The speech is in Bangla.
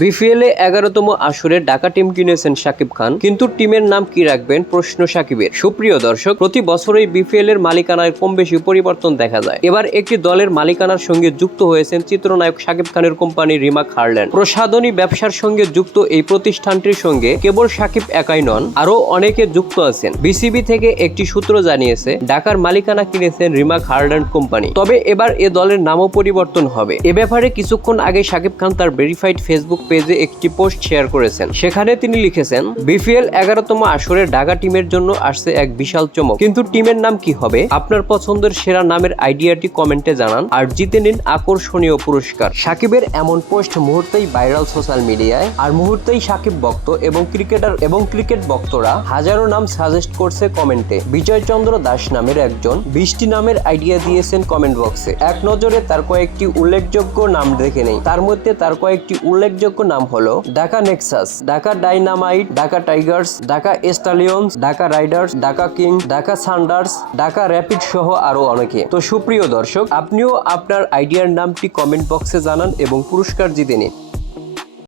বিপিএল এ এগারোতম আসরে ঢাকা টিম কিনেছেন শাকিব খান। কিন্তু টিমের নাম কি রাখবেন প্রশ্ন সাকিবের সুপ্রিয় দর্শক, প্রতি বছরই বিপিএল এর মালিকানায় কম বেশি পরিবর্তন দেখা যায়। এবার একটি দলের মালিকানার সঙ্গে যুক্ত হয়েছেন চিত্রনায়ক শাকিব খানের কোম্পানি রিমাক হারল্যান্ড প্রসাধনী ব্যবসার সঙ্গে যুক্ত এই প্রতিষ্ঠানটির সঙ্গে কেবল সাকিব একাই নন, আরও অনেকে যুক্ত আছেন। বিসিবি থেকে একটি সূত্র জানিয়েছে, ঢাকার মালিকানা কিনেছেন রিমাক হারল্যান্ড কোম্পানি। তবে এবার এ দলের নামও পরিবর্তন হবে। এ ব্যাপারে কিছুক্ষণ আগে সাকিব খান তার ভেরিফাইড ফেসবুক পেজে একটি পোস্ট শেয়ার করেছেন। সেখানে তিনি লিখেছেন, বিপিএল এগারোতম আসরে ঢাকা টিমের জন্য আসছে এক বিশাল চমক। কিন্তু টিমের নাম কি হবে? আপনার পছন্দের সেরা নামের আইডিয়াটি কমেন্টে জানান আর জিতে নিন আকর্ষণীয় পুরস্কার। সাকিবের এমন পোস্ট মুহূর্তেই ভাইরাল সোশ্যাল মিডিয়ায়। আর মুহূর্তেই সাকিব ভক্ত এবং ক্রিকেটার এবং ক্রিকেট ভক্তরা হাজারো নাম সাজেস্ট করছে কমেন্টে। বিজয় চন্দ্র দাস নামের একজন বৃষ্টি নামের আইডিয়া দিয়েছেন কমেন্ট বক্সে। এক নজরে তার কয়েকটি উল্লেখযোগ্য নাম দেখে নেই। তার মধ্যে তার কয়েকটি উল্লেখযোগ্য নাম হলো Dhaka nexus, Dhaka dynamite, Dhaka tigers, Dhaka stallions, Dhaka riders, Dhaka king, Dhaka sanders, Dhaka rapid সহ আরও অনেকে। তো সুপ্রিয় দর্শক, আপনিও আপনার আইডিয়ার নামটি কমেন্ট বক্সে জানান এবং পুরস্কার জিতে নিন।